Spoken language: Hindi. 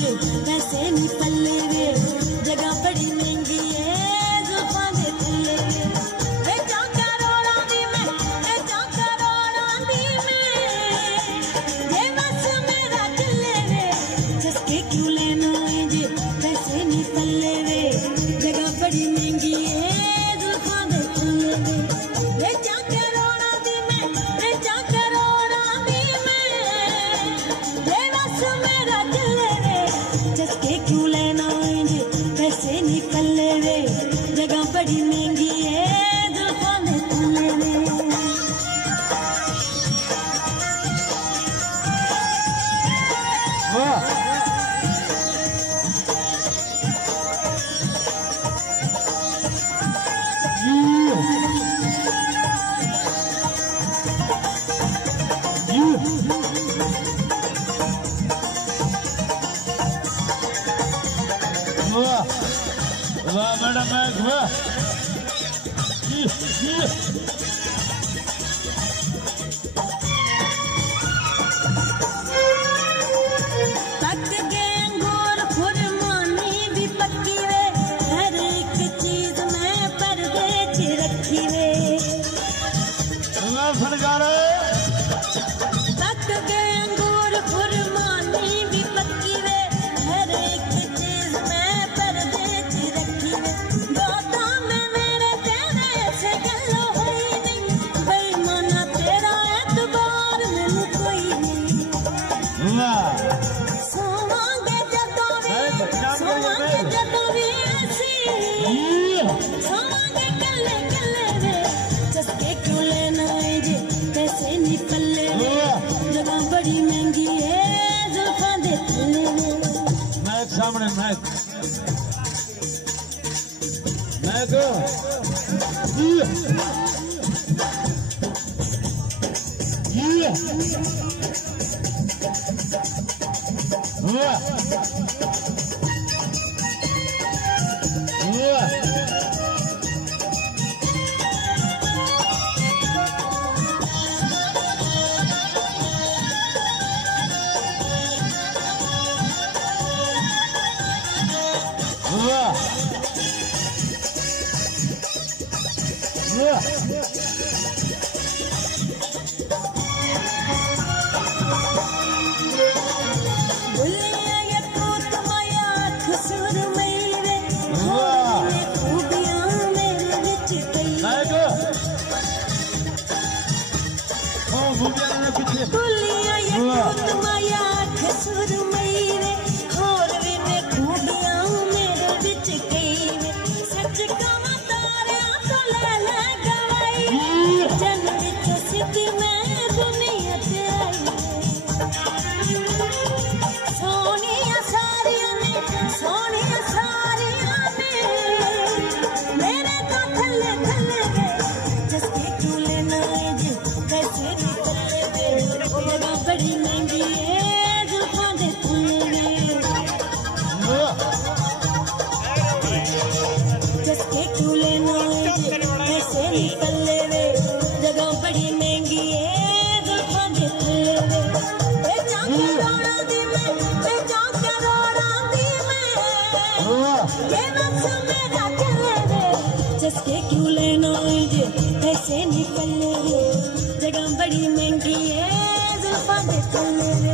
जे पैसे नहीं पल्ले वे जगह बड़ी महंगी है जुल्फां दे थल्ले वे बेचा करोड़ां दी मैं बेचा करोड़ां दी मैं ये बस मेरा चले वे चस्के क्यों लेना है जे पैसे नहीं पल्ले वे जगह बड़ी महंगी है जुल्फां दे थल्ले वे बेचा करोड़ां दी मैं बेचा करोड़ां दी मैं ये बस मेरा चले वे चस्के क्यों लेना है जे पैसे नहीं पल्ले वे जगह बड़ी महंगी है जुल्फां दे थल्ले वे वाह वाह मैडम वाह पक गए अंगूर खुरमानी भी पक्की वे हर एक चीज में पर्दे च रखी वे फनकार पक गए अंगूर खुरमानी भी पक्की वे हर एक चीज में पर्दे च रखी वे गोदा में मेरे तेरे से गल्लो हुई नहीं बेईमाना तेरा एतबार मैनू कोई नहीं वाह सोवांगे जदों भी ऐसी सोवांगे कल्ले कल्ले वे चस्के क्यों लेना है जे पैसे नहीं पल्ले वे जगह बड़ी महंगी है जुल्फां दे थल्ले वे मैक सामने मैक बुलिया ये तूत माया खुसुर मेरे होने खूबियां मेरे विच कई बुलिया ये तूत माया खुसुर मेरे होर भी ने खूबियां मेरे विच कई वे सच कहां तारियां तो ले ले गवाई जन विच सिद्धी मैं दुनिया ते आई सोनिया सारियां ने मेरे तो थल्ले थल्ले वे जस्के क्यों लेना है जे पैसे नहीं पल्ले वे जगह बड़ी महंगी है जुल्फां दे थल्ले वे जस्के क्यों लेना है जे पैसे नहीं पल्ले वे जगह बड़ी महंगी है जुल्फां दे थल्ले वे बेचा करोड़ां दी मैं बेचा करोड़ां दी मैं ये बस मेरा चले वे चस्के क्यों लेना है जे पैसे नहीं पल्ले वे जगह बड़ी महंगी है जुल्फां दे थल्ले वे